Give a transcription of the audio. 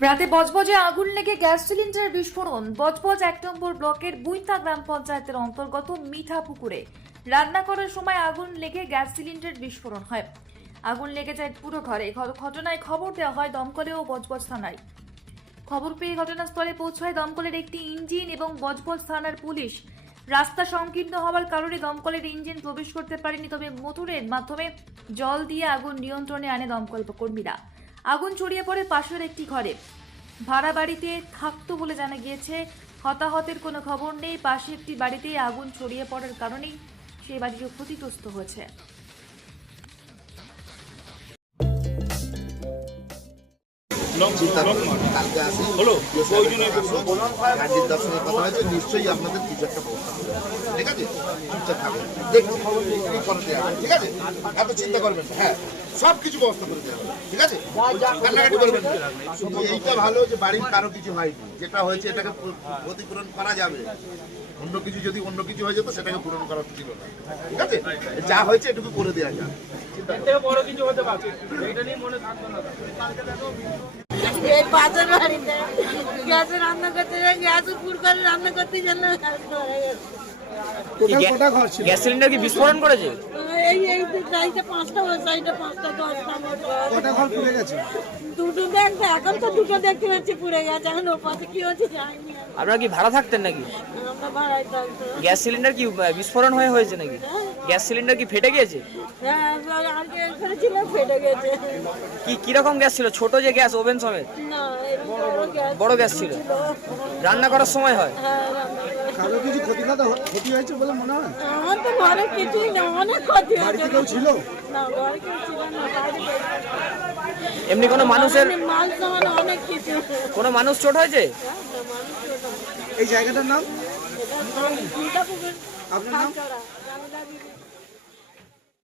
রাতে বজবজে আগুন লেগে গ্যাস সিলিন্ডার বিস্ফোরণ। বজবজ ১ নম্বর ব্লকের বুইতা গ্রাম পঞ্চায়েতের অন্তর্গত মিঠা পুকুরে রান্না করার সময় আগুন লেগে গ্যাস সিলিন্ডার বিস্ফোরণ হয়। আগুন লেগে যায় পুরো ঘরে। ঘটনায় খবর দেওয়া হয় দমকলে ও বজবজ থানায়। খবর পেয়ে ঘটনাস্থলে পৌঁছায় দমকলের একটি ইঞ্জিন এবং বজবজ থানার পুলিশ। রাস্তা সংকীর্ণ হওয়ার কারণে দমকলের ইঞ্জিন প্রবেশ করতে পারেনি, তবে মোটরের মাধ্যমে জল দিয়ে আগুন নিয়ন্ত্রণে আনে দমকল কর্মীরা। আগুন ছড়িয়ে পড়ে পাশের একটি ঘরে। ভাড়া বাড়িতে থাকতো বলে জানা গিয়েছে। হতাহতের কোনো খবর নেই। পাশে একটি বাড়িতে আগুন ছড়িয়ে পড়ার কারণেই সেই বাড়িটিও ক্ষতিগ্রস্ত হয়েছে। কালকে আসি গান্ধীর দর্শনের কথা হয়েছে, নিশ্চয়ই আপনাদের কিছু একটা ব্যবস্থা হবে। ঠিক আছে, চুপচাপ থাকবেন, দেখছি কি করে দেওয়া হবে। ঠিক আছে, এত চিন্তা করবেন না। হ্যাঁ, সব কিছু ব্যবস্থা করে দেওয়া হবে। ঠিক আছে, কান্নাকাটি করবেন না। শুধু এইটা ভালো যে বাড়ির কারো কিছু হয়নি, যেটা হয়েছে এটাকে ক্ষতিপূরণ করা যাবে। অন্য কিছু যদি অন্য কিছু হয়ে যেত সেটাকে পূরণ করা ছিল না। ঠিক আছে, যা হয়েছে এটুকু করে দেওয়া যাবে। বড় কিছু হতে পারে, এটা নিয়ে মনে থাকবে না। এই পাশের বাড়িতে গ্যাসে রান্না করতে গ্যাস উপর করে রান্না করতে গেলে গ্যাস সিলিন্ডার কি বিস্ফোরণ করেছে? এই সাইডে 5টা, ওই সাইডে 5টা 10টা কটা ঘর পুড়ে গেছে? দুটো দেখতে, এখন তো দুটো দেখতে পাচ্ছি পুড়ে গেছে। এখন ও পাশে কি হচ্ছে জানি না। আপনারা কি ভাড়া থাকতেন নাকি? আমরা ভাড়ায় থাকতো। গ্যাস সিলিন্ডার কি বিস্ফোরণ হয়েছে নাকি? গ্যাস সিলিন্ডার কি ফেটে গিয়েছে? হ্যাঁ, আর কি এখানে ছিল, ফেটে গেছে। কি রকম গ্যাস ছিল? ছোট যে গ্যাস ওভেন সমেত? না, এই গ্যাস বড় গ্যাস ছিল। রান্না করার সময় হয়? হ্যাঁ, রান্না করে। কারো কিছু ক্ষতি হয়েছে বলে মনে হয়? আমার তো ঘরে কিছুই না, অনেক ক্ষতি হয়েছে। বাড়িতে কেউ ছিল? না, ঘরে কেউ ছিল না, বাইরে গেছে। এমনি কোনো মানুষের মাল সামান অনেক কিছু। কোনো মানুষ চোট হয়েছে? এই জায়গাটার নাম? এটা মিঠা পুকুর, আপনার নাম? খালচড়া, জানুদারি।